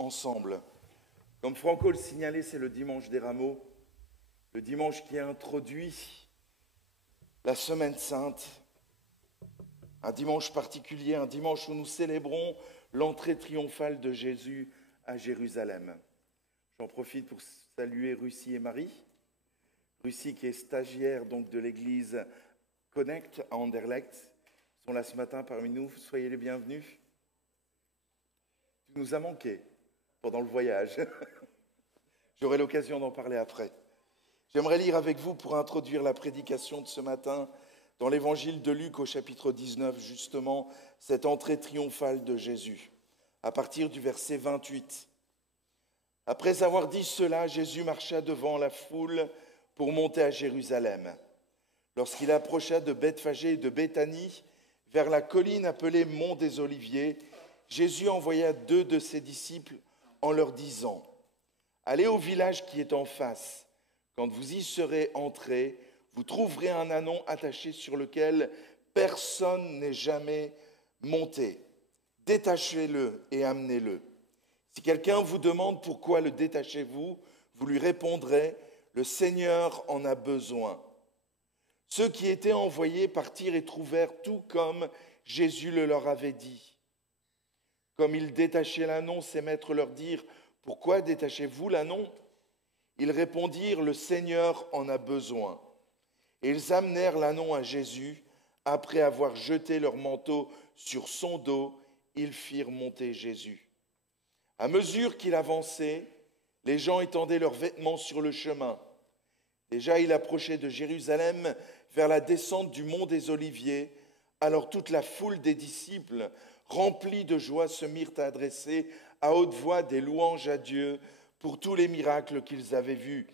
ensemble. Comme Franco le signalait, c'est le dimanche des Rameaux, le dimanche qui a introduit la Semaine Sainte, un dimanche particulier, un dimanche où nous célébrons l'entrée triomphale de Jésus à Jérusalem. J'en profite pour saluer Russie et Marie. Russie qui est stagiaire donc de l'église Connect à Anderlecht, sont là ce matin parmi nous. Soyez les bienvenus. Tu nous as manqué pendant le voyage. J'aurai l'occasion d'en parler après. J'aimerais lire avec vous pour introduire la prédication de ce matin dans l'évangile de Luc au chapitre 19, justement, cette entrée triomphale de Jésus, à partir du verset 28. Après avoir dit cela, Jésus marcha devant la foule pour monter à Jérusalem. Lorsqu'il approcha de Bethphagée et de Béthanie, vers la colline appelée Mont des Oliviers, Jésus envoya 2 de ses disciples en leur disant « Allez au village qui est en face. Quand vous y serez entrés, vous trouverez un ânon attaché sur lequel personne n'est jamais monté. Détachez-le et amenez-le. Si quelqu'un vous demande pourquoi le détachez-vous, vous lui répondrez « Le Seigneur en a besoin ». Ceux qui étaient envoyés partirent et trouvèrent tout comme Jésus le leur avait dit. Comme ils détachaient l'ânon, ses maîtres leur dirent « Pourquoi détachez-vous l'ânon » Ils répondirent « Le Seigneur en a besoin ». Et ils amenèrent l'ânon à Jésus. Après avoir jeté leur manteau sur son dos, ils firent monter Jésus. À mesure qu'il avançait, les gens étendaient leurs vêtements sur le chemin. Déjà, il approchait de Jérusalem vers la descente du mont des Oliviers. Alors toute la foule des disciples, remplis de joie, se mirent à adresser à haute voix des louanges à Dieu pour tous les miracles qu'ils avaient vus.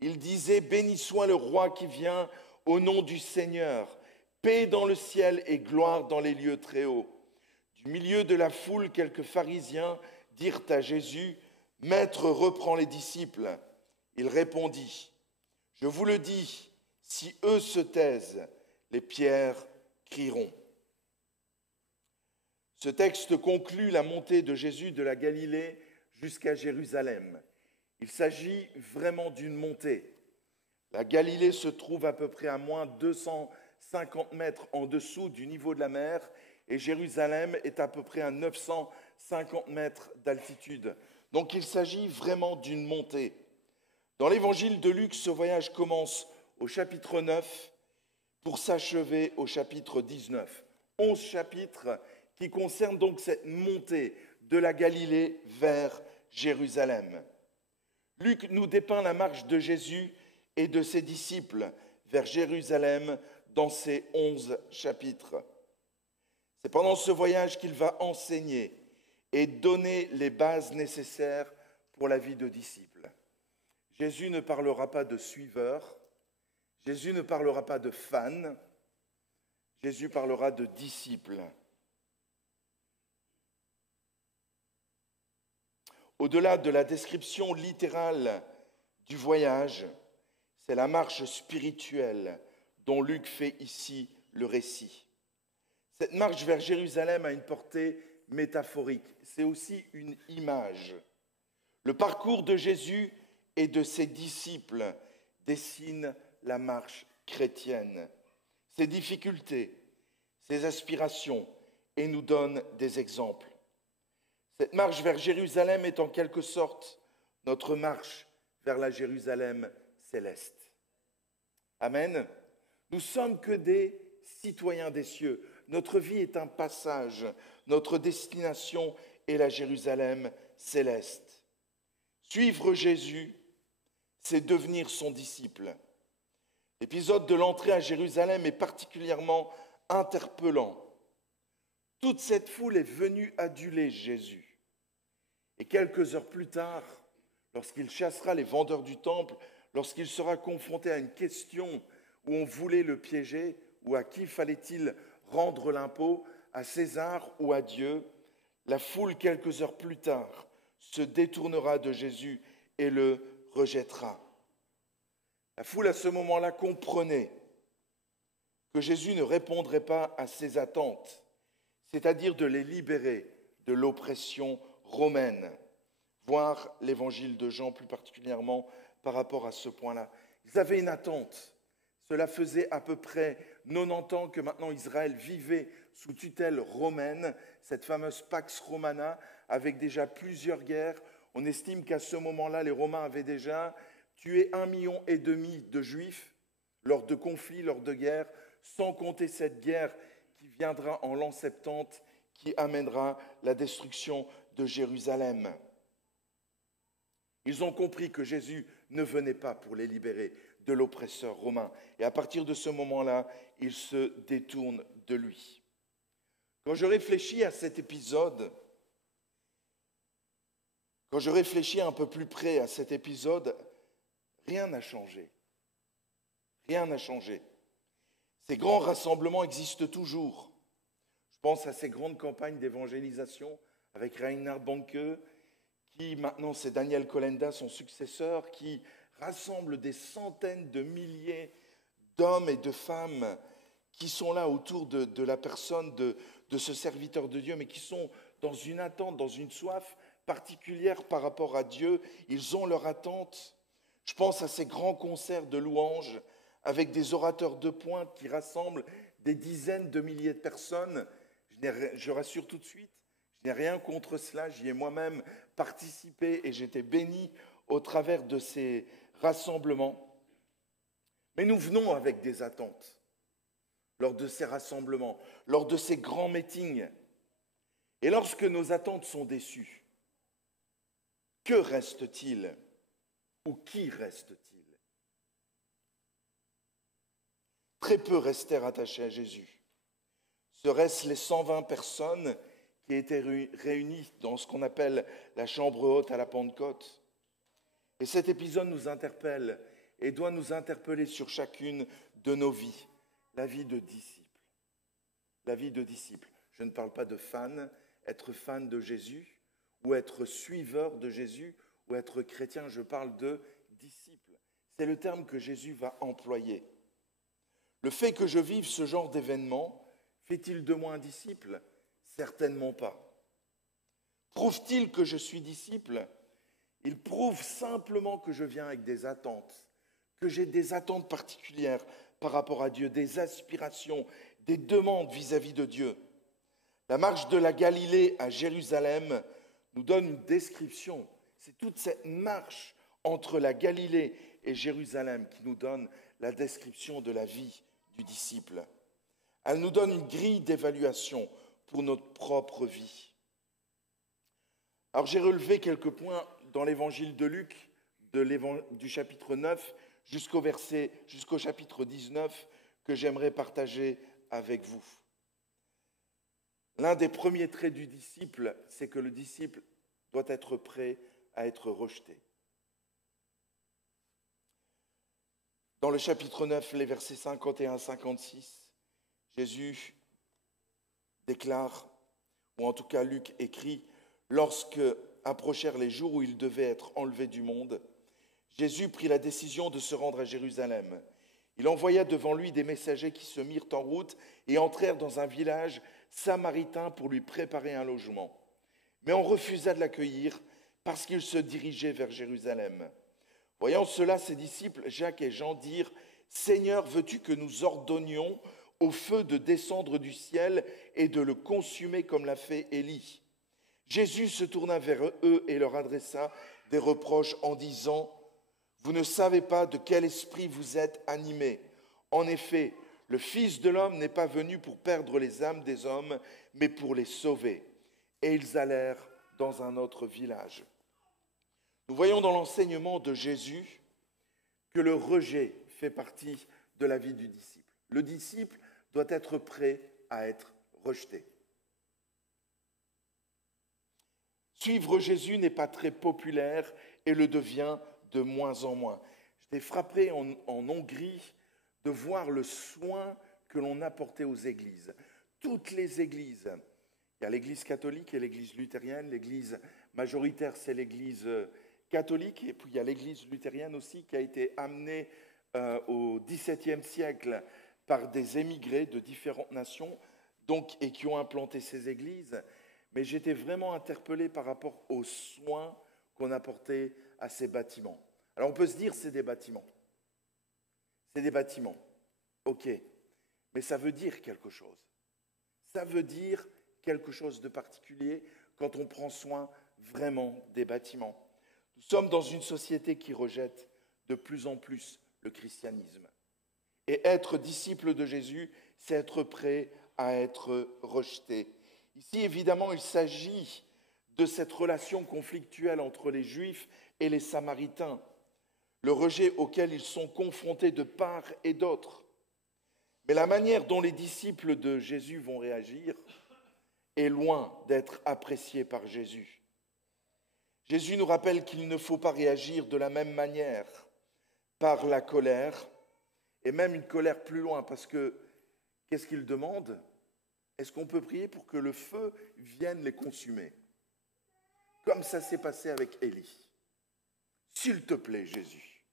Ils disaient « Béni soit le roi qui vient au nom du Seigneur, paix dans le ciel et gloire dans les lieux très hauts. » Du milieu de la foule, quelques pharisiens dirent à Jésus « Maître, reprends les disciples. » Il répondit « Je vous le dis, si eux se taisent, les pierres crieront. » Ce texte conclut la montée de Jésus de la Galilée jusqu'à Jérusalem. Il s'agit vraiment d'une montée. La Galilée se trouve à peu près à moins 250 mètres en dessous du niveau de la mer et Jérusalem est à peu près à 950 mètres d'altitude. Donc il s'agit vraiment d'une montée. Dans l'évangile de Luc, ce voyage commence au chapitre 9 pour s'achever au chapitre 19. 11 chapitres qui concernent donc cette montée de la Galilée vers Jérusalem. Luc nous dépeint la marche de Jésus et de ses disciples vers Jérusalem dans ces 11 chapitres. C'est pendant ce voyage qu'il va enseigner et donner les bases nécessaires pour la vie de disciple. Jésus ne parlera pas de suiveurs, Jésus ne parlera pas de fans, Jésus parlera de disciples. Au-delà de la description littérale du voyage, c'est la marche spirituelle dont Luc fait ici le récit. Cette marche vers Jérusalem a une portée métaphorique, c'est aussi une image. Le parcours de Jésus et de ses disciples dessine la marche chrétienne, ses difficultés, ses aspirations et nous donne des exemples. Cette marche vers Jérusalem est en quelque sorte notre marche vers la Jérusalem céleste. Amen. Nous sommes que des citoyens des cieux. Notre vie est un passage. Notre destination est la Jérusalem céleste. Suivre Jésus, c'est devenir son disciple. L'épisode de l'entrée à Jérusalem est particulièrement interpellant. Toute cette foule est venue aduler Jésus. Et quelques heures plus tard, lorsqu'il chassera les vendeurs du temple, lorsqu'il sera confronté à une question où on voulait le piéger, ou à qui fallait-il rendre l'impôt, à César ou à Dieu, la foule, quelques heures plus tard, se détournera de Jésus et le rejettera. La foule, à ce moment-là, comprenait que Jésus ne répondrait pas à ses attentes, c'est-à-dire de les libérer de l'oppression romaine. voir l'évangile de Jean plus particulièrement par rapport à ce point-là. Ils avaient une attente. Cela faisait à peu près 90 ans que maintenant Israël vivait sous tutelle romaine, cette fameuse Pax Romana, avec déjà plusieurs guerres. On estime qu'à ce moment-là, les Romains avaient déjà tué 1,5 million de Juifs lors de conflits, lors de guerres, sans compter cette guerre qui viendra en l'an 70, qui amènera la destruction de Jérusalem. Ils ont compris que Jésus ne venait pas pour les libérer de l'oppresseur romain. Et à partir de ce moment-là, ils se détournent de lui. Quand je réfléchis à cet épisode, quand je réfléchis un peu plus près à cet épisode, rien n'a changé. Rien n'a changé. Ces grands rassemblements existent toujours. Je pense à ces grandes campagnes d'évangélisation avec Reinhard Bonnke, qui maintenant c'est Daniel Kolenda, son successeur, qui rassemble des centaines de milliers d'hommes et de femmes qui sont là autour de la personne de ce serviteur de Dieu, mais qui sont dans une attente, dans une soif particulière par rapport à Dieu. Ils ont leur attente. Je pense à ces grands concerts de louanges avec des orateurs de pointe qui rassemblent des dizaines de milliers de personnes. Je rassure tout de suite, je n'ai rien contre cela. J'y ai moi-même participé et j'étais béni au travers de ces rassemblements. Mais nous venons avec des attentes lors de ces rassemblements, lors de ces grands meetings. Et lorsque nos attentes sont déçues, que reste-t-il ou qui reste-t-il? Très peu restèrent attachés à Jésus. Serait-ce les 120 personnes qui étaient réunies dans ce qu'on appelle la chambre haute à la Pentecôte? Et cet épisode nous interpelle et doit nous interpeller sur chacune de nos vies. La vie de disciple. La vie de disciple. Je ne parle pas de fan, être fan de Jésus, ou être suiveur de Jésus, ou être chrétien. Je parle de disciple. C'est le terme que Jésus va employer. Le fait que je vive ce genre d'événement fait-il de moi un disciple? Certainement pas. Prouve-t-il que je suis disciple? Il prouve simplement que je viens avec des attentes, que j'ai des attentes particulières par rapport à Dieu, des aspirations, des demandes vis-à-vis de Dieu. La marche de la Galilée à Jérusalem nous donne une description. C'est toute cette marche entre la Galilée et Jérusalem qui nous donne la description de la vie du disciple. Elle nous donne une grille d'évaluation pour notre propre vie. Alors j'ai relevé quelques points dans l'évangile de Luc, du chapitre 9 jusqu'au chapitre 19, que j'aimerais partager avec vous. L'un des premiers traits du disciple, c'est que le disciple doit être prêt à être rejeté. Dans le chapitre 9, les versets 51 à 56, Jésus déclare, ou en tout cas Luc écrit, « Lorsque approchèrent les jours où il devait être enlevé du monde, Jésus prit la décision de se rendre à Jérusalem. Il envoya devant lui des messagers qui se mirent en route et entrèrent dans un village samaritain pour lui préparer un logement. Mais on refusa de l'accueillir parce qu'il se dirigeait vers Jérusalem. Voyant cela, ses disciples, Jacques et Jean, dirent « Seigneur, veux-tu que nous ordonnions au feu de descendre du ciel et de le consumer comme l'a fait Élie ?» Jésus se tourna vers eux et leur adressa des reproches en disant « Vous ne savez pas de quel esprit vous êtes animés. En effet, le Fils de l'homme n'est pas venu pour perdre les âmes des hommes, mais pour les sauver. » Et ils allèrent dans un autre village. Nous voyons dans l'enseignement de Jésus que le rejet fait partie de la vie du disciple. Le disciple doit être prêt à être rejeté. Suivre Jésus n'est pas très populaire et le devient de moins en moins. J'étais frappé en Hongrie de voir le soin que l'on apportait aux églises. Toutes les églises, il y a l'église catholique et l'église luthérienne. L'église majoritaire, c'est l'église catholique. Et puis il y a l'église luthérienne aussi qui a été amenée au XVIIe siècle par des émigrés de différentes nations et qui ont implanté ces églises. Mais j'étais vraiment interpellé par rapport aux soins qu'on apportait à ces bâtiments. Alors on peut se dire c'est des bâtiments. C'est des bâtiments. Ok. Mais ça veut dire quelque chose. Ça veut dire quelque chose de particulier quand on prend soin vraiment des bâtiments. Nous sommes dans une société qui rejette de plus en plus le christianisme. Et être disciple de Jésus, c'est être prêt à être rejeté. Ici, évidemment, il s'agit de cette relation conflictuelle entre les Juifs et les Samaritains, le rejet auquel ils sont confrontés de part et d'autre. Mais la manière dont les disciples de Jésus vont réagir est loin d'être appréciée par Jésus. Jésus nous rappelle qu'il ne faut pas réagir de la même manière par la colère, et même une colère plus loin, parce que qu'est-ce qu'il demande? Est-ce qu'on peut prier pour que le feu vienne les consumer? Comme ça s'est passé avec Élie. S'il te plaît, Jésus.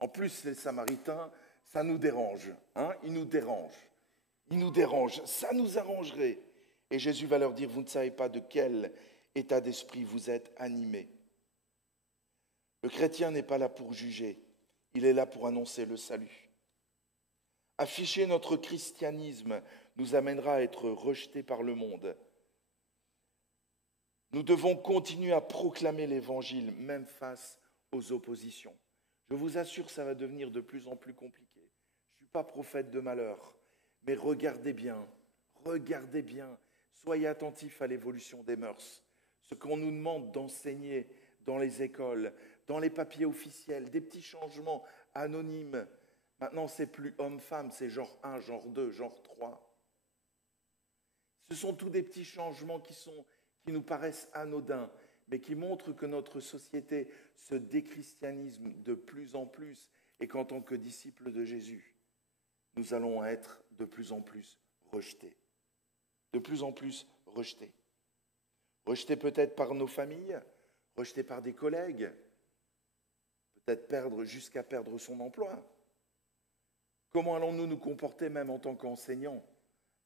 En plus, les Samaritains, ça nous dérange. Ils nous dérangent. Ils nous dérangent. Ça nous arrangerait. Et Jésus va leur dire, vous ne savez pas de quel état d'esprit vous êtes animés. Le chrétien n'est pas là pour juger. Il est là pour annoncer le salut. Afficher notre christianisme nous amènera à être rejetés par le monde. Nous devons continuer à proclamer l'Évangile, même face aux oppositions. Je vous assure, ça va devenir de plus en plus compliqué. Je ne suis pas prophète de malheur, mais regardez bien, soyez attentifs à l'évolution des mœurs. Ce qu'on nous demande d'enseigner dans les écoles, dans les papiers officiels, des petits changements anonymes. Maintenant, c'est plus homme-femme, c'est genre 1, genre 2, genre 3. Ce sont tous des petits changements qui nous paraissent anodins, mais qui montrent que notre société se déchristianise de plus en plus et qu'en tant que disciples de Jésus, nous allons être de plus en plus rejetés. De plus en plus rejetés. Rejetés peut-être par nos familles, rejetés par des collègues, peut-être jusqu'à perdre son emploi. Comment allons-nous nous comporter même en tant qu'enseignants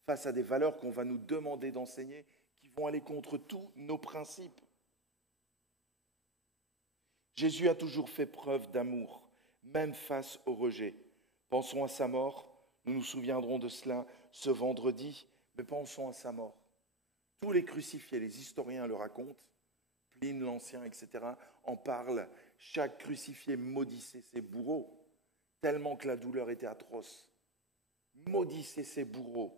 face à des valeurs qu'on va nous demander d'enseigner qui vont aller contre tous nos principes? Jésus a toujours fait preuve d'amour, même face au rejet. Pensons à sa mort, nous nous souviendrons de cela ce vendredi, mais pensons à sa mort. Tous les crucifiés, les historiens le racontent, Pline l'Ancien, etc., en parlent. Chaque crucifié maudissait ses bourreaux, tellement que la douleur était atroce. Maudissait ses bourreaux.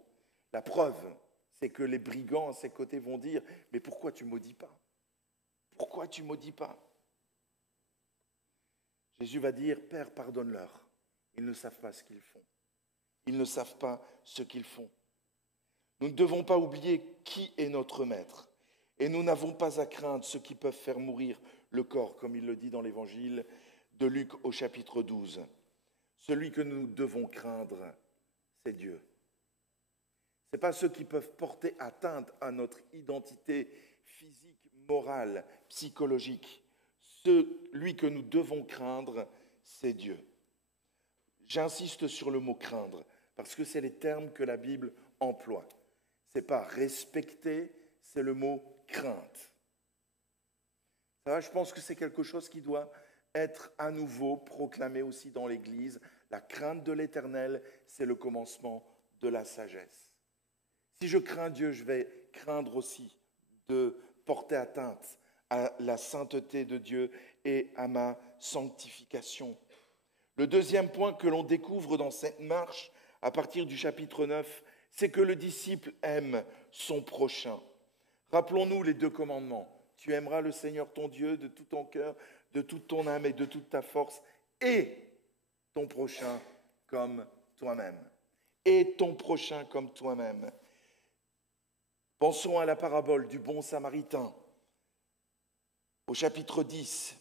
La preuve, c'est que les brigands à ses côtés vont dire « Mais pourquoi tu maudis pas? Pourquoi tu maudis pas ?» Jésus va dire « Père, pardonne-leur. Ils ne savent pas ce qu'ils font. Ils ne savent pas ce qu'ils font. » Nous ne devons pas oublier qui est notre maître. Et nous n'avons pas à craindre ceux qui peuvent faire mourir le corps, comme il le dit dans l'évangile de Luc au chapitre 12. Celui que nous devons craindre, c'est Dieu. Ce n'est pas ceux qui peuvent porter atteinte à notre identité physique, morale, psychologique. Celui que nous devons craindre, c'est Dieu. J'insiste sur le mot « craindre » parce que c'est les termes que la Bible emploie. Ce n'est pas « respecter », c'est le mot « crainte ». Ça va, je pense que c'est quelque chose qui doit être à nouveau proclamé aussi dans l'Église. La crainte de l'Éternel, c'est le commencement de la sagesse. Si je crains Dieu, je vais craindre aussi de porter atteinte à la sainteté de Dieu et à ma sanctification. Le deuxième point que l'on découvre dans cette marche, à partir du chapitre 9, c'est que le disciple aime son prochain. Rappelons-nous les 2 commandements. Tu aimeras le Seigneur ton Dieu de tout ton cœur, de toute ton âme et de toute ta force, et ton prochain comme toi-même. Et ton prochain comme toi-même. Pensons à la parabole du bon samaritain. Au chapitre 10,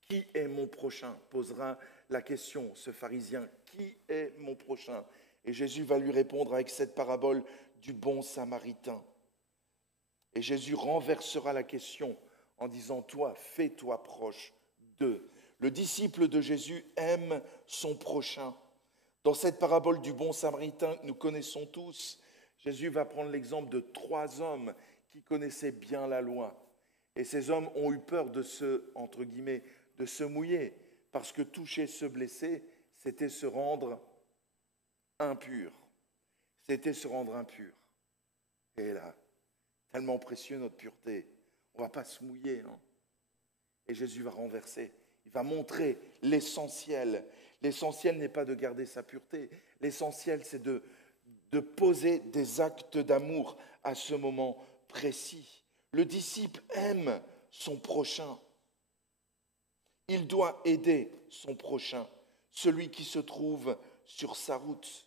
qui est mon prochain? Posera la question, ce pharisien, qui est mon prochain? Et Jésus va lui répondre avec cette parabole du bon samaritain. Et Jésus renversera la question en disant, toi, fais-toi proche d'eux. Le disciple de Jésus aime son prochain. Dans cette parabole du bon samaritain que nous connaissons tous, Jésus va prendre l'exemple de 3 hommes qui connaissaient bien la loi. Et ces hommes ont eu peur de entre guillemets, de se mouiller, parce que toucher, se blesser, c'était se rendre impur. C'était se rendre impur. Et là, tellement précieux notre pureté. On ne va pas se mouiller. Hein. Et Jésus va renverser. Il va montrer l'essentiel. L'essentiel n'est pas de garder sa pureté. L'essentiel, c'est de poser des actes d'amour à ce moment précis. Le disciple aime son prochain. Il doit aider son prochain, celui qui se trouve sur sa route.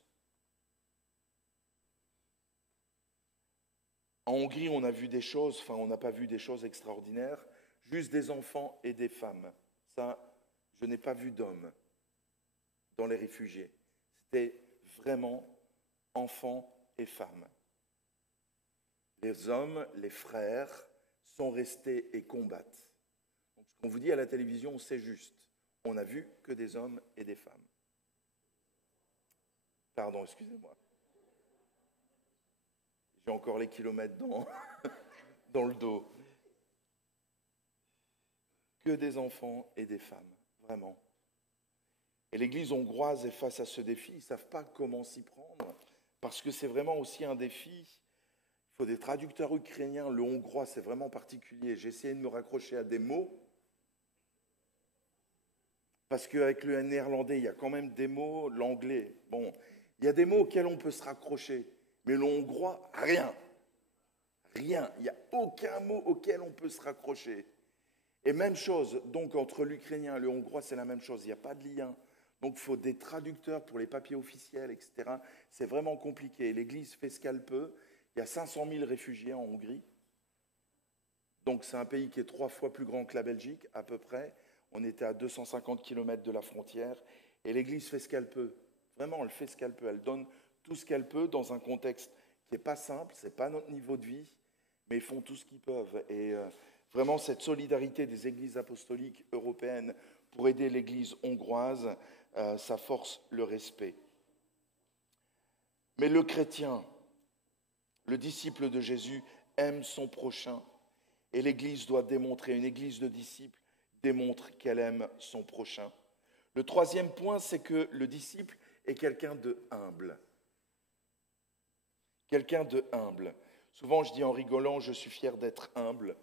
En Hongrie, on a vu des choses, enfin on n'a pas vu des choses extraordinaires, juste des enfants et des femmes. Ça, je n'ai pas vu d'hommes dans les réfugiés. C'était vraiment enfants et femmes. Les hommes, les frères, sont restés et combattent. Donc, ce qu'on vous dit à la télévision, c'est juste. On n'a vu que des hommes et des femmes. Pardon, excusez-moi. J'ai encore les kilomètres dans le dos. Que des enfants et des femmes, vraiment. Et l'Église hongroise est face à ce défi. Ils ne savent pas comment s'y prendre, parce que c'est vraiment aussi un défi. Il faut des traducteurs ukrainiens. Le hongrois, c'est vraiment particulier. J'ai essayé de me raccrocher à des mots, parce qu'avec le néerlandais, il y a quand même des mots, l'anglais. Bon, il y a des mots auxquels on peut se raccrocher, mais le hongrois, rien. Rien. Il n'y a aucun mot auquel on peut se raccrocher. Et même chose, donc entre l'ukrainien et le hongrois, c'est la même chose. Il n'y a pas de lien. Donc il faut des traducteurs pour les papiers officiels, etc. C'est vraiment compliqué. L'Église fait ce qu'elle peut. Il y a 500 000 réfugiés en Hongrie. Donc c'est un pays qui est 3 fois plus grand que la Belgique, à peu près. On était à 250 km de la frontière. Et l'Église fait ce qu'elle peut. Vraiment, elle fait ce qu'elle peut. Elle donne tout ce qu'elle peut dans un contexte qui n'est pas simple. Ce n'est pas notre niveau de vie, mais ils font tout ce qu'ils peuvent. Et vraiment, cette solidarité des églises apostoliques européennes pour aider l'Église hongroise, ça force le respect. Mais le chrétien, le disciple de Jésus, aime son prochain. Et l'Église doit démontrer, une Église de disciples démontre qu'elle aime son prochain. Le troisième point, c'est que le disciple est quelqu'un de humble. Quelqu'un de humble. Souvent, je dis en rigolant, je suis fier d'être humble.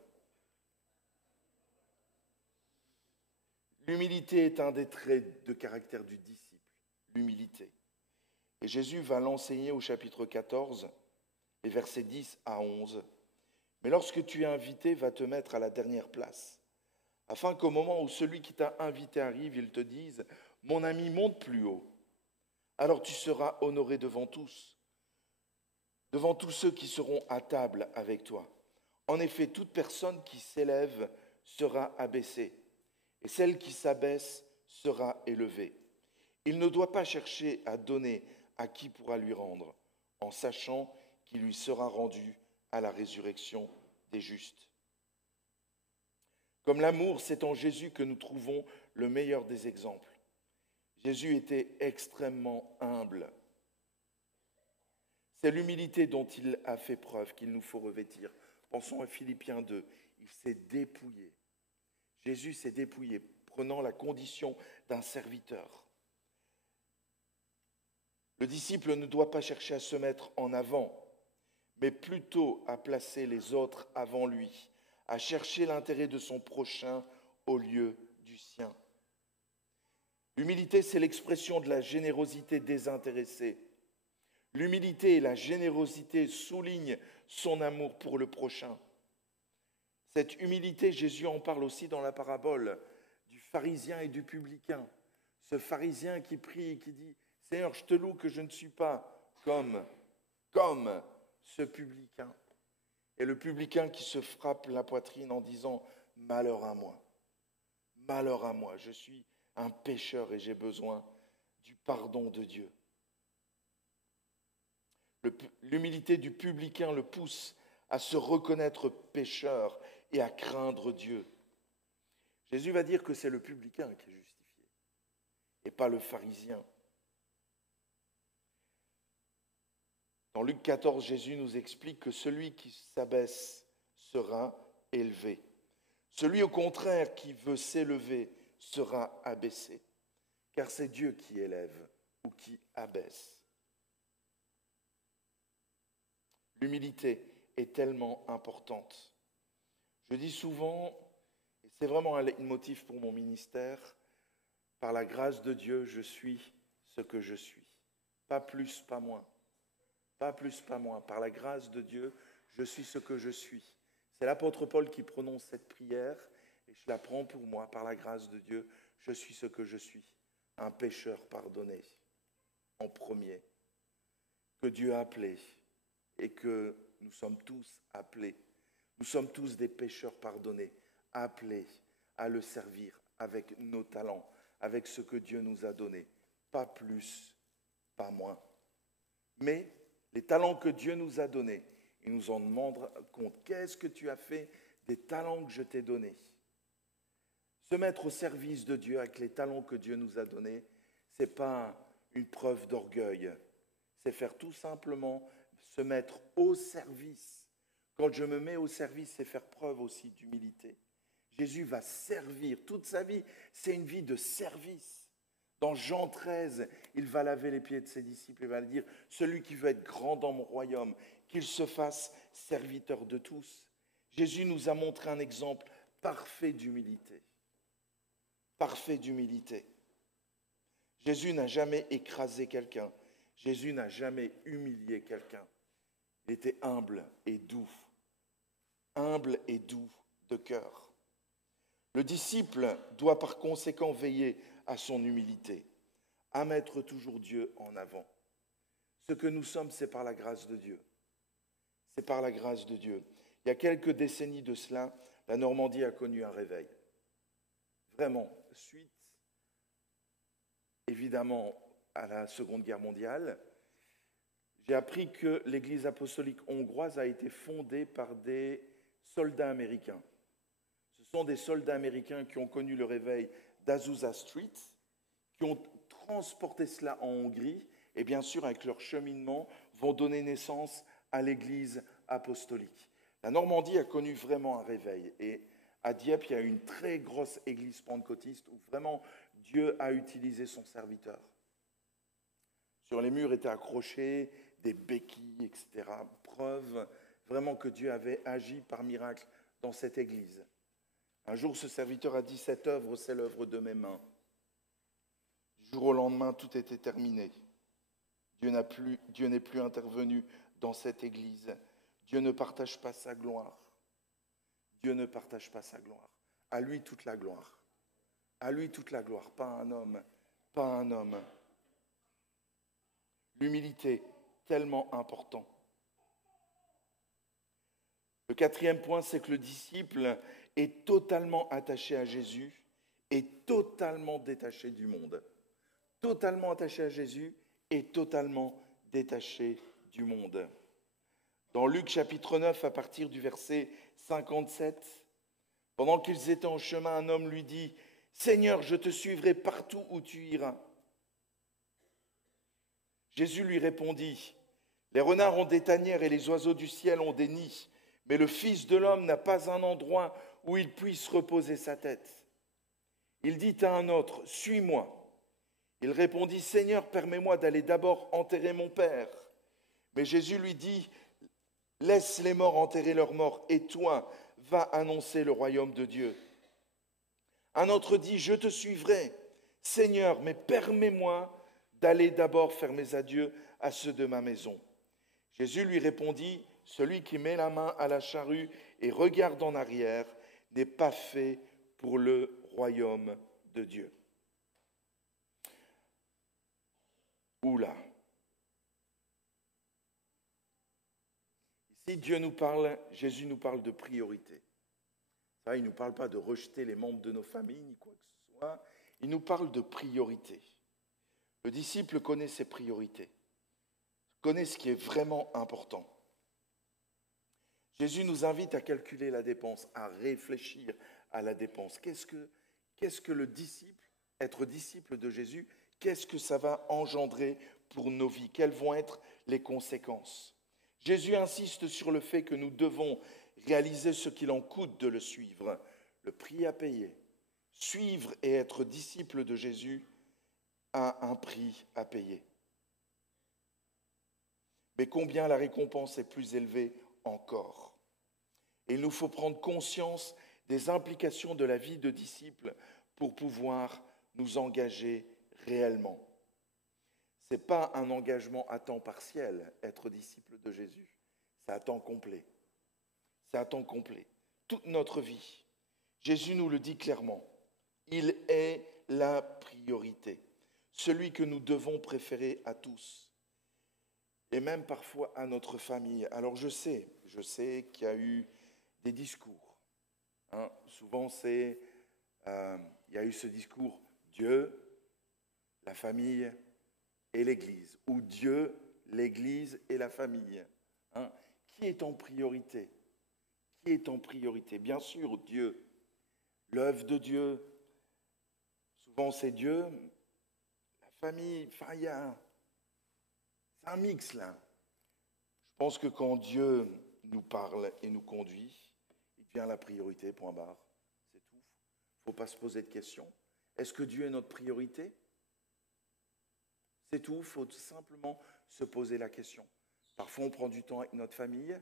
L'humilité est un des traits de caractère du disciple, l'humilité. Et Jésus va l'enseigner au chapitre 14, les versets 10 à 11. Mais lorsque tu es invité, va te mettre à la dernière place, afin qu'au moment où celui qui t'a invité arrive, il te dise « Mon ami, monte plus haut ». Alors tu seras honoré devant tous ceux qui seront à table avec toi. En effet, toute personne qui s'élève sera abaissée, et celle qui s'abaisse sera élevée. Il ne doit pas chercher à donner à qui pourra lui rendre, en sachant qu'il lui sera rendu à la résurrection des justes. Comme l'amour, c'est en Jésus que nous trouvons le meilleur des exemples. Jésus était extrêmement humble. C'est l'humilité dont il a fait preuve qu'il nous faut revêtir. Pensons à Philippiens 2. Il s'est dépouillé. Jésus s'est dépouillé, prenant la condition d'un serviteur. Le disciple ne doit pas chercher à se mettre en avant, mais plutôt à placer les autres avant lui, à chercher l'intérêt de son prochain au lieu du sien. L'humilité, c'est l'expression de la générosité désintéressée. L'humilité et la générosité soulignent son amour pour le prochain. Cette humilité, Jésus en parle aussi dans la parabole du pharisien et du publicain. Ce pharisien qui prie et qui dit « Seigneur, je te loue que je ne suis pas comme ce publicain. » Et le publicain qui se frappe la poitrine en disant « Malheur à moi, je suis un pécheur et j'ai besoin du pardon de Dieu. » L'humilité du publicain le pousse à se reconnaître pécheur et à craindre Dieu. Jésus va dire que c'est le publicain qui est justifié et pas le pharisien. Dans Luc 14, Jésus nous explique que celui qui s'abaisse sera élevé. Celui au contraire qui veut s'élever sera abaissé, car c'est Dieu qui élève ou qui abaisse. L'humilité est tellement importante. Je dis souvent, et c'est vraiment un leitmotiv pour mon ministère, par la grâce de Dieu, je suis ce que je suis. Pas plus, pas moins. Pas plus, pas moins. Par la grâce de Dieu, je suis ce que je suis. C'est l'apôtre Paul qui prononce cette prière et je la prends pour moi. Par la grâce de Dieu, je suis ce que je suis. Un pécheur pardonné en premier, que Dieu a appelé et que nous sommes tous appelés. Nous sommes tous des pécheurs pardonnés, appelés à le servir avec nos talents, avec ce que Dieu nous a donné. Pas plus, pas moins. Mais les talents que Dieu nous a donnés, il nous en demande compte. Qu'est-ce que tu as fait des talents que je t'ai donnés? Se mettre au service de Dieu avec les talents que Dieu nous a donnés, ce n'est pas une preuve d'orgueil. C'est faire tout simplement se mettre au service. Quand je me mets au service, c'est faire preuve aussi d'humilité. Jésus va servir. Toute sa vie, c'est une vie de service. Dans Jean 13, il va laver les pieds de ses disciples et va dire « Celui qui veut être grand dans mon royaume, qu'il se fasse serviteur de tous. » Jésus nous a montré un exemple parfait d'humilité. Parfait d'humilité. Jésus n'a jamais écrasé quelqu'un. Jésus n'a jamais humilié quelqu'un. Il était humble et doux. Humble et doux de cœur. Le disciple doit par conséquent veiller à son humilité, à mettre toujours Dieu en avant. Ce que nous sommes, c'est par la grâce de Dieu. C'est par la grâce de Dieu. Il y a quelques décennies de cela, la Normandie a connu un réveil. Vraiment, suite, évidemment, à la Seconde Guerre mondiale, j'ai appris que l'Église apostolique hongroise a été fondée par des soldats américains. Ce sont des soldats américains qui ont connu le réveil d'Azusa Street, qui ont transporté cela en Hongrie, et bien sûr, avec leur cheminement, vont donner naissance à l'Église apostolique. La Normandie a connu vraiment un réveil, et à Dieppe, il y a une très grosse église pentecôtiste où vraiment Dieu a utilisé son serviteur. Sur les murs étaient accrochés des béquilles, etc. Preuve vraiment que Dieu avait agi par miracle dans cette église. Un jour, ce serviteur a dit « Cette œuvre, c'est l'œuvre de mes mains ». Du jour au lendemain, tout était terminé. Dieu n'est plus intervenu dans cette église. Dieu ne partage pas sa gloire. Dieu ne partage pas sa gloire. À lui toute la gloire. À lui toute la gloire, pas un homme, pas un homme. L'humilité, tellement important. Le quatrième point, c'est que le disciple est totalement attaché à Jésus et totalement détaché du monde. Totalement attaché à Jésus et totalement détaché du monde. Dans Luc chapitre 9, à partir du verset 57, pendant qu'ils étaient en chemin, un homme lui dit « Seigneur, je te suivrai partout où tu iras. » Jésus lui répondit « Les renards ont des tanières et les oiseaux du ciel ont des nids, mais le Fils de l'homme n'a pas un endroit où il puisse reposer sa tête. » Il dit à un autre « Suis-moi. » Il répondit « Seigneur, permets-moi d'aller d'abord enterrer mon Père. » Mais Jésus lui dit « Laisse les morts enterrer leurs morts, et toi, va annoncer le royaume de Dieu. » Un autre dit « Je te suivrai, Seigneur, mais permets-moi d'aller d'abord faire mes adieux à ceux de ma maison. » Jésus lui répondit « Celui qui met la main à la charrue et regarde en arrière n'est pas fait pour le royaume de Dieu. » Oula. Ici, Dieu nous parle, Jésus nous parle de priorité. Ça, il ne nous parle pas de rejeter les membres de nos familles, ni quoi que ce soit. Il nous parle de priorité. Le disciple connaît ses priorités, connaît ce qui est vraiment important. Jésus nous invite à calculer la dépense, à réfléchir à la dépense. Qu'est-ce que le disciple, être disciple de Jésus, qu'est-ce que ça va engendrer pour nos vies? Quelles vont être les conséquences? Jésus insiste sur le fait que nous devons réaliser ce qu'il en coûte de le suivre. le prix à payer. Suivre et être disciple de Jésus a un prix à payer. Mais combien la récompense est plus élevée encore. Et il nous faut prendre conscience des implications de la vie de disciple pour pouvoir nous engager réellement. Ce n'est pas un engagement à temps partiel, être disciple de Jésus. C'est à temps complet. C'est à temps complet. Toute notre vie. Jésus nous le dit clairement. Il est la priorité. Celui que nous devons préférer à tous. Et même parfois à notre famille. Alors je sais qu'il y a eu des discours. Souvent il y a eu ce discours Dieu, la famille et l'Église. Ou Dieu, l'Église et la famille. Qui est en priorité? Qui est en priorité? Bien sûr, Dieu. L'œuvre de Dieu. Souvent c'est Dieu. La famille, enfin il y a... C'est un mix là. Je pense que quand Dieu nous parle et nous conduit, il devient la priorité, point barre. C'est tout. Il ne faut pas se poser de questions. Est-ce que Dieu est notre priorité? C'est tout. Il faut simplement se poser la question. Parfois on prend du temps avec notre famille,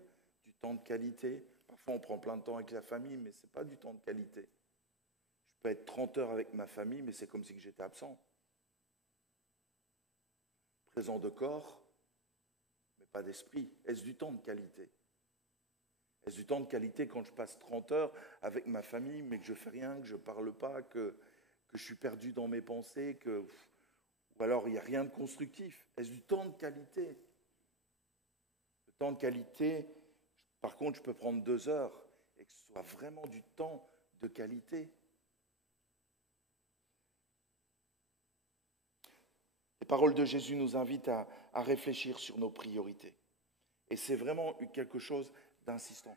du temps de qualité. Parfois on prend plein de temps avec la famille, mais ce n'est pas du temps de qualité. Je peux être 30 heures avec ma famille, mais c'est comme si j'étais absent. Présent de corps, pas d'esprit. Est-ce du temps de qualité? Est-ce du temps de qualité quand je passe 30 heures avec ma famille, mais que je ne fais rien, que je ne parle pas, que je suis perdu dans mes pensées, ou alors il n'y a rien de constructif? Est-ce du temps de qualité? Le temps de qualité, par contre, je peux prendre 2 heures et que ce soit vraiment du temps de qualité. Les paroles de Jésus nous invitent à réfléchir sur nos priorités. Et c'est vraiment quelque chose d'insistant.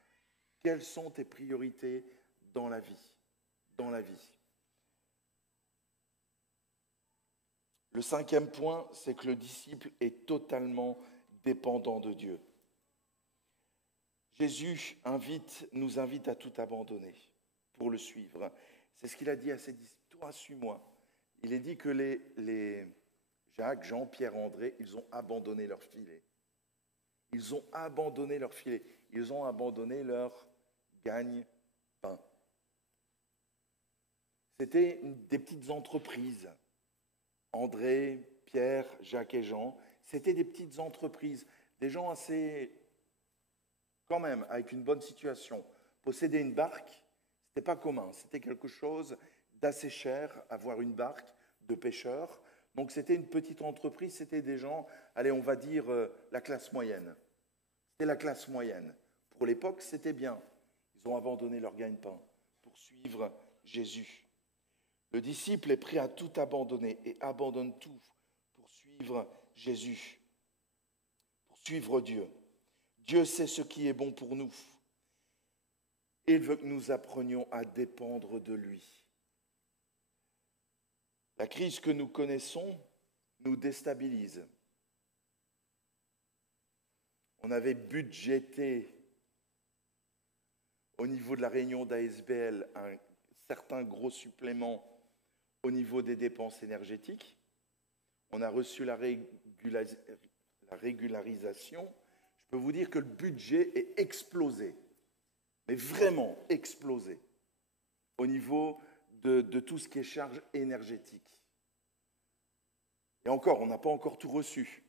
Quelles sont tes priorités dans la vie? Dans la vie. Le 5e point, c'est que le disciple est totalement dépendant de Dieu. Jésus nous invite à tout abandonner pour le suivre. C'est ce qu'il a dit à ses disciples. Toi, suis-moi. Il est dit que les Jacques, Jean, Pierre, André, ils ont abandonné leur filet. Ils ont abandonné leur filet. Ils ont abandonné leur gagne-pain. C'était des petites entreprises. André, Pierre, Jacques et Jean, c'était des petites entreprises. Des gens assez, quand même, avec une bonne situation. Posséder une barque, ce n'était pas commun. C'était quelque chose d'assez cher, avoir une barque de pêcheurs. Donc c'était une petite entreprise, c'était des gens, allez, on va dire la classe moyenne. C'était la classe moyenne. Pour l'époque, c'était bien. Ils ont abandonné leur gagne-pain pour suivre Jésus. Le disciple est prêt à tout abandonner et abandonne tout pour suivre Jésus, pour suivre Dieu. Dieu sait ce qui est bon pour nous. Il veut que nous apprenions à dépendre de lui. La crise que nous connaissons nous déstabilise. On avait budgété au niveau de la réunion d'ASBL un certain gros supplément au niveau des dépenses énergétiques. On a reçu la régularisation. Je peux vous dire que le budget est explosé, mais vraiment explosé, au niveau de tout ce qui est charge énergétique. Et encore, on n'a pas encore tout reçu.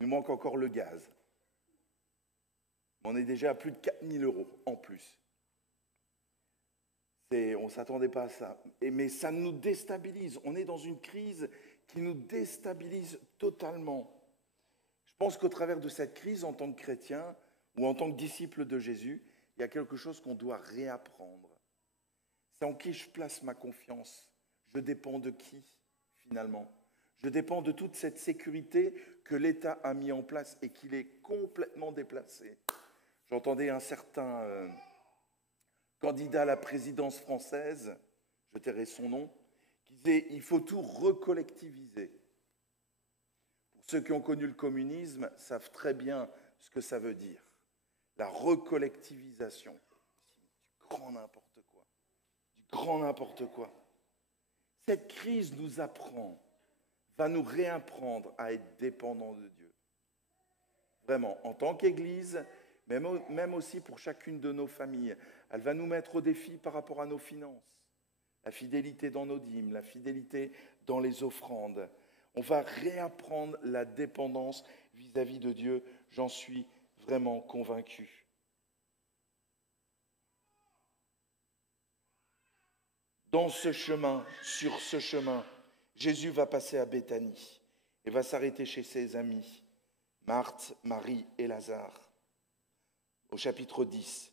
Il nous manque encore le gaz. On est déjà à plus de 4 000 € en plus. On ne s'attendait pas à ça. Mais ça nous déstabilise. On est dans une crise qui nous déstabilise totalement. Je pense qu'au travers de cette crise, en tant que chrétien ou en tant que disciple de Jésus, il y a quelque chose qu'on doit réapprendre. C'est en qui je place ma confiance. Je dépends de qui, finalement? Je dépends de toute cette sécurité que l'État a mis en place et qu'il est complètement déplacé. J'entendais un certain candidat à la présidence française, je tairai son nom, qui disait « il faut tout recollectiviser ». Pour ceux qui ont connu le communisme savent très bien ce que ça veut dire. La recollectivisation. C'est du grand n'importe quoi. grand n'importe quoi. Cette crise nous apprend, va nous réapprendre à être dépendants de Dieu. Vraiment, en tant qu'Église, même aussi pour chacune de nos familles, elle va nous mettre au défi par rapport à nos finances. La fidélité dans nos dîmes, la fidélité dans les offrandes. On va réapprendre la dépendance vis-à-vis de Dieu, j'en suis vraiment convaincu. Dans ce chemin, sur ce chemin, Jésus va passer à Béthanie et va s'arrêter chez ses amis, Marthe, Marie et Lazare. Au chapitre 10,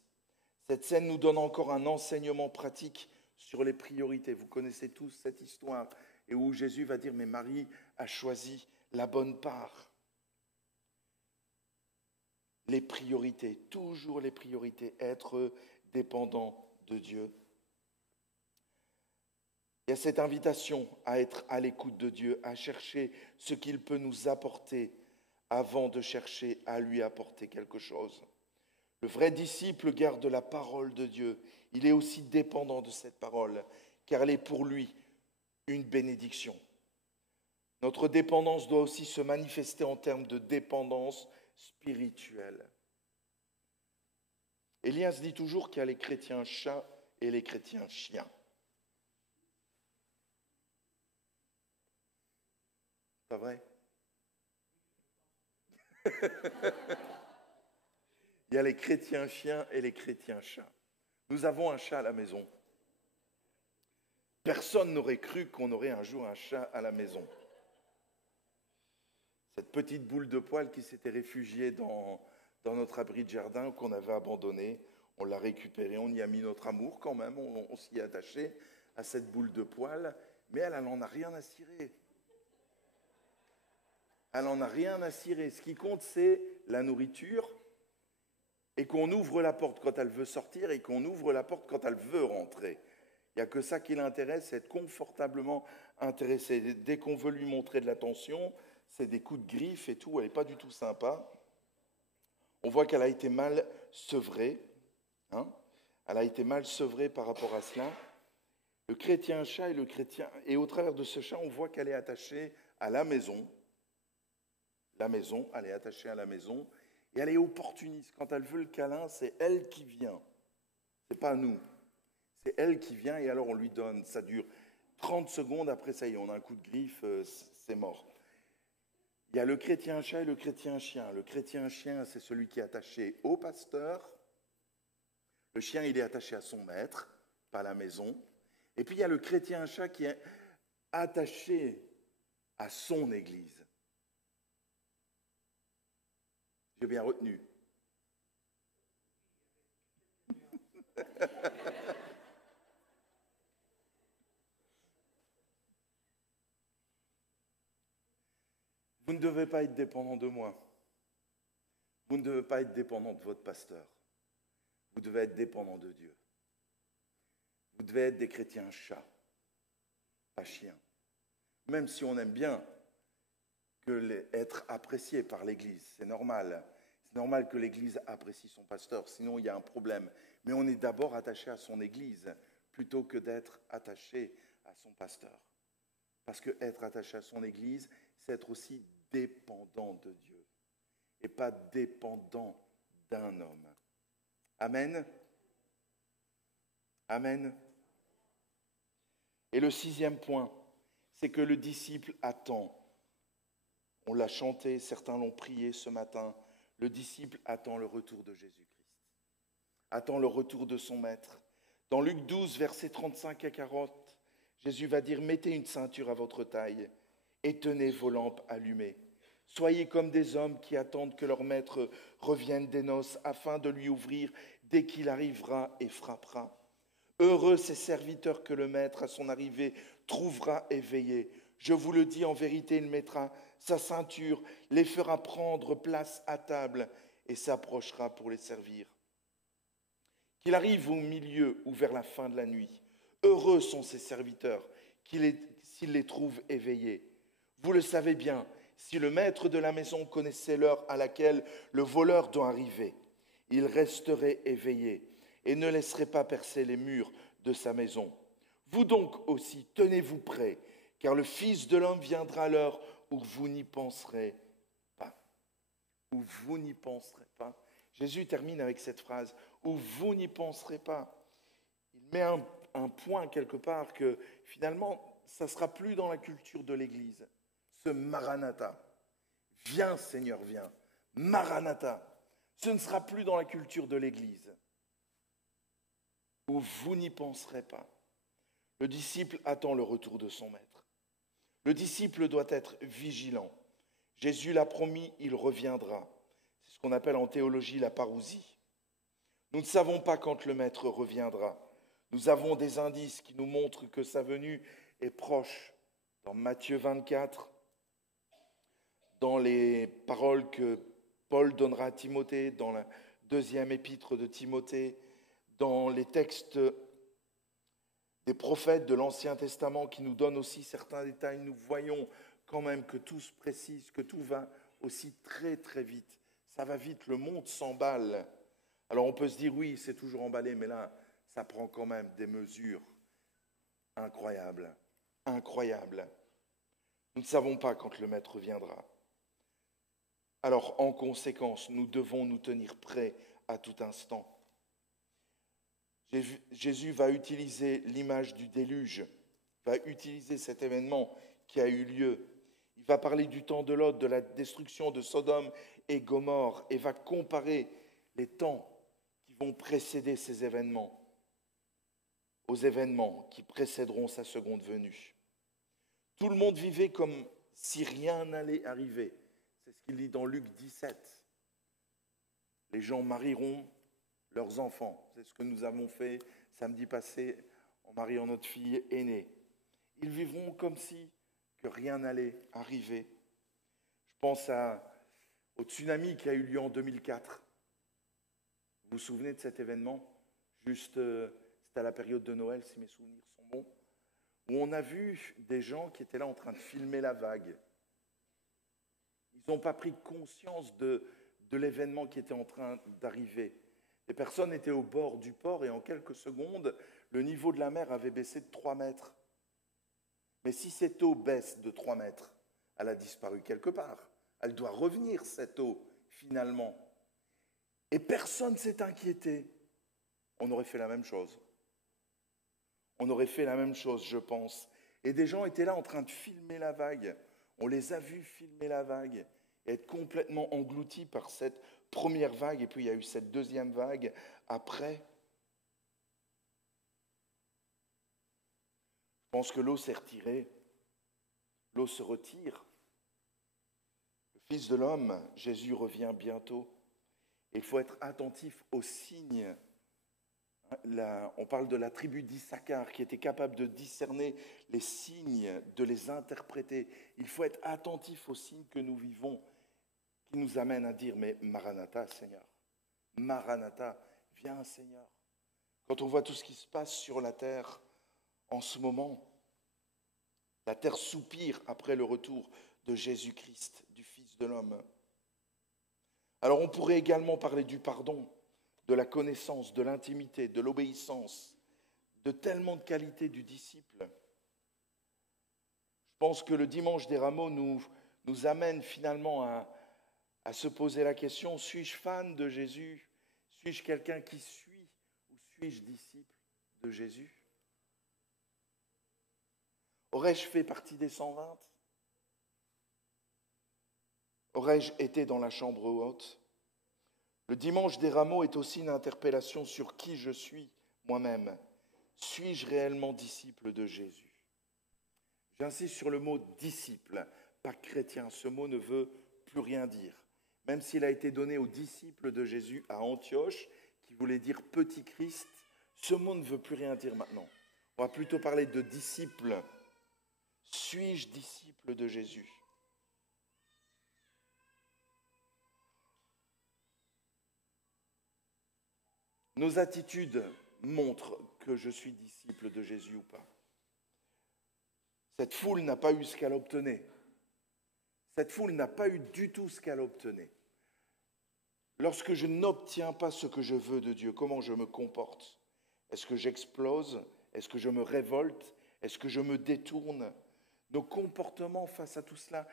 cette scène nous donne encore un enseignement pratique sur les priorités. Vous connaissez tous cette histoire et où Jésus va dire « Mais Marie a choisi la bonne part ». Les priorités, toujours les priorités, être dépendant de Dieu. Il y a cette invitation à être à l'écoute de Dieu, à chercher ce qu'il peut nous apporter avant de chercher à lui apporter quelque chose. Le vrai disciple garde la parole de Dieu. Il est aussi dépendant de cette parole, car elle est pour lui une bénédiction. Notre dépendance doit aussi se manifester en termes de dépendance spirituelle. Elias dit toujours qu'il y a les chrétiens chats et les chrétiens chiens. Pas vrai? Il y a les chrétiens chiens et les chrétiens chats. Nous avons un chat à la maison. Personne n'aurait cru qu'on aurait un jour un chat à la maison. Cette petite boule de poil qui s'était réfugiée dans notre abri de jardin qu'on avait abandonné, on l'a récupérée, on y a mis notre amour quand même, on s'y est attaché à cette boule de poil, mais elle n'en a rien à cirer. Elle n'en a rien à cirer. Ce qui compte, c'est la nourriture et qu'on ouvre la porte quand elle veut sortir et qu'on ouvre la porte quand elle veut rentrer. Il n'y a que ça qui l'intéresse, c'est être confortablement intéressé. Dès qu'on veut lui montrer de l'attention, c'est des coups de griffe et tout, elle n'est pas du tout sympa. On voit qu'elle a été mal sevrée. Elle a été mal sevrée par rapport à cela. Le chrétien chat et au travers de ce chat, on voit qu'elle est attachée à la maison. La maison, elle est attachée à la maison et elle est opportuniste. Quand elle veut le câlin, c'est elle qui vient. Ce n'est pas nous. C'est elle qui vient et alors on lui donne. Ça dure 30 secondes, après ça y est, on a un coup de griffe, c'est mort. Il y a le chrétien chat et le chrétien chien. Le chrétien chien, c'est celui qui est attaché au pasteur. Le chien, il est attaché à son maître, pas à la maison. Et puis il y a le chrétien chat qui est attaché à son église. J'ai bien retenu. Vous ne devez pas être dépendant de moi. Vous ne devez pas être dépendant de votre pasteur. Vous devez être dépendant de Dieu. Vous devez être des chrétiens chats, pas chiens. Même si on aime bien être apprécié par l'Église, c'est normal. C'est normal que l'Église apprécie son pasteur, sinon il y a un problème. Mais on est d'abord attaché à son Église plutôt que d'être attaché à son pasteur. Parce que être attaché à son Église, c'est être aussi dépendant de Dieu et pas dépendant d'un homme. Amen. Amen. Et le 6e point, c'est que le disciple attend. On l'a chanté, certains l'ont prié ce matin. Le disciple attend le retour de Jésus-Christ. Attend le retour de son maître. Dans Luc 12, versets 35 à 40, Jésus va dire « Mettez une ceinture à votre taille et tenez vos lampes allumées. Soyez comme des hommes qui attendent que leur maître revienne des noces afin de lui ouvrir dès qu'il arrivera et frappera. Heureux ces serviteurs que le maître à son arrivée trouvera éveillés. Je vous le dis en vérité, il mettra sa ceinture, les fera prendre place à table et s'approchera pour les servir. Qu'il arrive au milieu ou vers la fin de la nuit. Heureux sont ces serviteurs s'il les trouve éveillés. Vous le savez bien, si le maître de la maison connaissait l'heure à laquelle le voleur doit arriver, il resterait éveillé et ne laisserait pas percer les murs de sa maison. Vous donc aussi, tenez-vous prêts, car le Fils de l'homme viendra à l'heure où vous n'y penserez pas. Où vous n'y penserez pas. Jésus termine avec cette phrase, où vous n'y penserez pas. Il met un point quelque part que finalement, ça ne sera plus dans la culture de l'Église. Ce Maranatha. Viens Seigneur, viens. Maranatha. Ce ne sera plus dans la culture de l'Église. Où vous n'y penserez pas. Le disciple attend le retour de son maître. Le disciple doit être vigilant. Jésus l'a promis, il reviendra. C'est ce qu'on appelle en théologie la parousie. Nous ne savons pas quand le maître reviendra. Nous avons des indices qui nous montrent que sa venue est proche. Dans Matthieu 24, dans les paroles que Paul donnera à Timothée, dans la deuxième épître de Timothée, dans les textes des prophètes de l'Ancien Testament qui nous donnent aussi certains détails, nous voyons quand même que tout se précise, que tout va aussi très très vite. Ça va vite, le monde s'emballe. Alors on peut se dire oui, c'est toujours emballé, mais là, ça prend quand même des mesures incroyables, incroyables. Nous ne savons pas quand le Maître viendra. Alors en conséquence, nous devons nous tenir prêts à tout instant. Jésus va utiliser l'image du déluge, va utiliser cet événement qui a eu lieu. Il va parler du temps de Lot, de la destruction de Sodome et Gomorrhe, et va comparer les temps qui vont précéder ces événements aux événements qui précéderont sa seconde venue. Tout le monde vivait comme si rien n'allait arriver. C'est ce qu'il dit dans Luc 17. Les gens marieront leurs enfants. C'est ce que nous avons fait samedi passé en mariant notre fille aînée. Ils vivront comme si que rien n'allait arriver. Je pense au tsunami qui a eu lieu en 2004. Vous vous souvenez de cet événement? Juste, c'était à la période de Noël, si mes souvenirs sont bons, où on a vu des gens qui étaient là en train de filmer la vague. Ils n'ont pas pris conscience de l'événement qui était en train d'arriver. Les personnes étaient au bord du port et en quelques secondes, le niveau de la mer avait baissé de 3 mètres. Mais si cette eau baisse de 3 mètres, elle a disparu quelque part. Elle doit revenir, cette eau, finalement. Et personne ne s'est inquiété. On aurait fait la même chose. On aurait fait la même chose, je pense. Et des gens étaient là en train de filmer la vague. On les a vus filmer la vague et être complètement engloutis par cette première vague. Et puis il y a eu cette deuxième vague après. Je pense que l'eau s'est retirée. L'eau se retire. Le Fils de l'homme, Jésus, revient bientôt. Et il faut être attentif aux signes. On parle de la tribu d'Issachar qui était capable de discerner les signes, de les interpréter. Il faut être attentif aux signes que nous vivons, qui nous amènent à dire, mais Maranatha, Seigneur, Maranatha, viens, Seigneur. Quand on voit tout ce qui se passe sur la terre en ce moment, la terre soupire après le retour de Jésus-Christ, du Fils de l'homme. Alors on pourrait également parler du pardon, de la connaissance, de l'intimité, de l'obéissance, de tellement de qualités du disciple. Je pense que le dimanche des rameaux nous amène finalement à se poser la question, suis-je fan de Jésus? Suis-je quelqu'un qui suit ou suis-je disciple de Jésus? Aurais-je fait partie des 120? Aurais-je été dans la chambre haute? Le dimanche des rameaux est aussi une interpellation sur qui je suis moi-même. Suis-je réellement disciple de Jésus? J'insiste sur le mot disciple, pas chrétien. Ce mot ne veut plus rien dire. Même s'il a été donné aux disciples de Jésus à Antioche, qui voulait dire petit Christ, ce mot ne veut plus rien dire maintenant. On va plutôt parler de disciple. Suis-je disciple de Jésus? Nos attitudes montrent que je suis disciple de Jésus ou pas. Cette foule n'a pas eu ce qu'elle obtenait. Cette foule n'a pas eu du tout ce qu'elle obtenait. Lorsque je n'obtiens pas ce que je veux de Dieu, comment je me comporte? Est-ce que j'explose? Est-ce que je me révolte? Est-ce que je me détourne? Nos comportements face à tout cela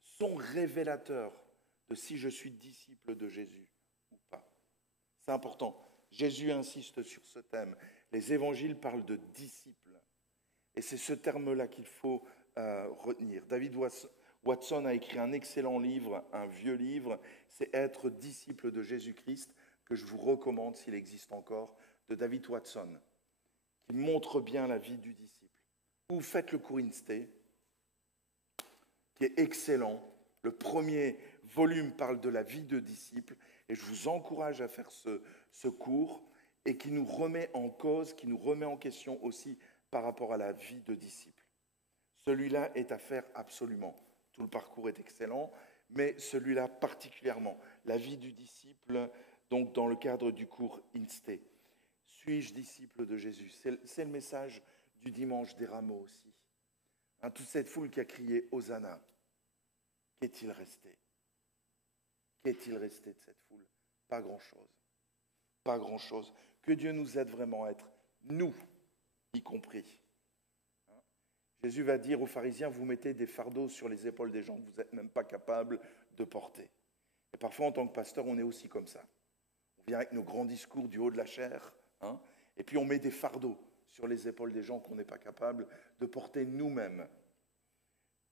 sont révélateurs de si je suis disciple de Jésus ou pas. C'est important. Jésus insiste sur ce thème. Les évangiles parlent de disciples. Et c'est ce terme-là qu'il faut retenir. David Watson a écrit un excellent livre, un vieux livre, c'est Être disciple de Jésus-Christ, que je vous recommande s'il existe encore, de David Watson, qui montre bien la vie du disciple. Ou faites le cours Instay, qui est excellent. Le premier volume parle de la vie de disciple, et je vous encourage à faire ce cours, et qui nous remet en cause, qui nous remet en question aussi par rapport à la vie de disciple. Celui-là est à faire absolument. Tout le parcours est excellent, mais celui-là particulièrement, la vie du disciple, donc dans le cadre du cours Instay. Suis-je disciple de Jésus? C'est le message du dimanche des rameaux aussi. Hein, toute cette foule qui a crié Hosanna, qu'est-il resté? Qu'est-il resté de cette foule? Pas grand-chose. Pas grand-chose. Que Dieu nous aide vraiment à être, nous, y compris. Jésus va dire aux pharisiens, vous mettez des fardeaux sur les épaules des gens que vous n'êtes même pas capables de porter. Et parfois, en tant que pasteur, on est aussi comme ça. On vient avec nos grands discours du haut de la chair, hein, et puis on met des fardeaux sur les épaules des gens qu'on n'est pas capable de porter nous-mêmes.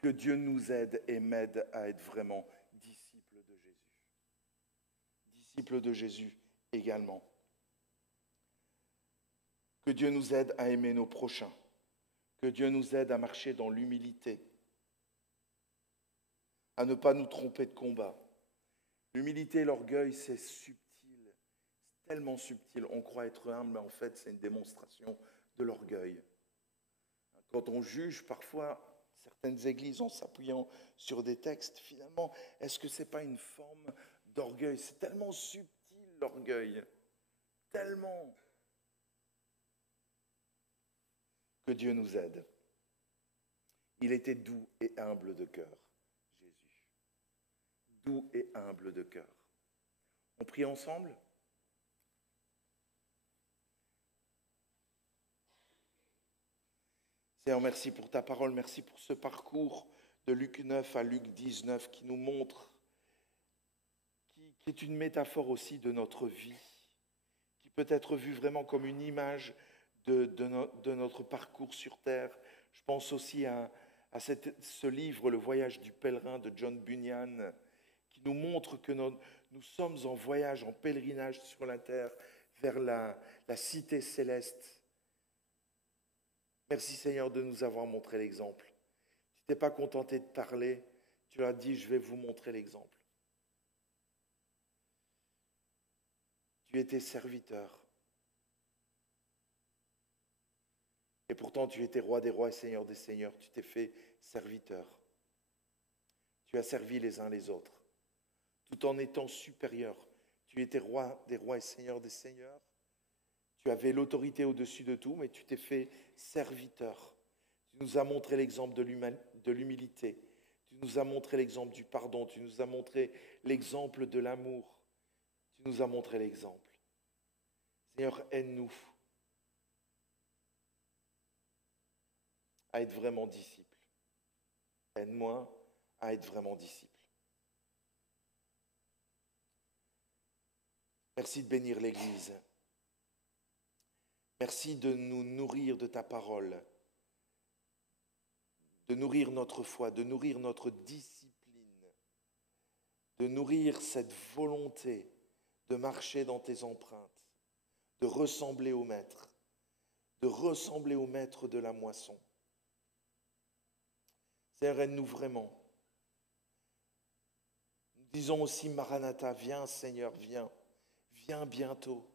Que Dieu nous aide et m'aide à être vraiment disciples de Jésus. Disciples de Jésus également. Que Dieu nous aide à aimer nos prochains. Que Dieu nous aide à marcher dans l'humilité, à ne pas nous tromper de combat. L'humilité et l'orgueil, c'est subtil, c'est tellement subtil. On croit être humble, mais en fait, c'est une démonstration de l'orgueil. Quand on juge parfois certaines églises en s'appuyant sur des textes, finalement, est-ce que ce n'est pas une forme d'orgueil? C'est tellement subtil, l'orgueil, tellement... Que Dieu nous aide. Il était doux et humble de cœur, Jésus. Doux et humble de cœur. On prie ensemble? Seigneur, merci pour ta parole, merci pour ce parcours de Luc 9 à Luc 19 qui nous montre, qui est une métaphore aussi de notre vie, qui peut être vue vraiment comme une image de notre parcours sur terre. Je pense aussi à ce livre, Le voyage du pèlerin de John Bunyan, qui nous montre que nous sommes en voyage, en pèlerinage sur la terre vers la cité céleste. Merci Seigneur de nous avoir montré l'exemple. Tu t'es pas contenté de parler, tu as dit je vais vous montrer l'exemple. Tu étais serviteur. Et pourtant, tu étais roi des rois et seigneur des seigneurs. Tu t'es fait serviteur. Tu as servi les uns les autres. Tout en étant supérieur. Tu étais roi des rois et seigneur des seigneurs. Tu avais l'autorité au-dessus de tout, mais tu t'es fait serviteur. Tu nous as montré l'exemple de l'humilité. Tu nous as montré l'exemple du pardon. Tu nous as montré l'exemple de l'amour. Tu nous as montré l'exemple. Seigneur, aide-nous à être vraiment disciple. Aide-moi à être vraiment disciple. Merci de bénir l'Église. Merci de nous nourrir de ta parole, de nourrir notre foi, de nourrir notre discipline, de nourrir cette volonté de marcher dans tes empreintes, de ressembler au Maître de la moisson. Seigneur, aide-nous vraiment. Nous disons aussi, Maranatha, viens Seigneur, viens. Viens bientôt.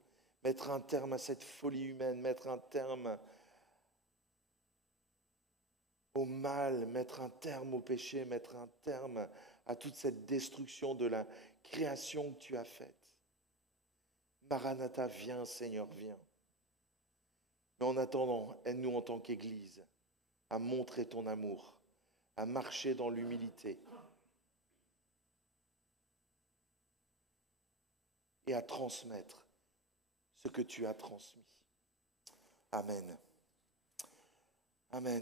Mettre un terme à cette folie humaine, mettre un terme au mal, mettre un terme au péché, mettre un terme à toute cette destruction de la création que tu as faite. Maranatha, viens Seigneur, viens. Mais en attendant, aide-nous en tant qu'Église à montrer ton amour, à marcher dans l'humilité et à transmettre ce que tu as transmis. Amen. Amen.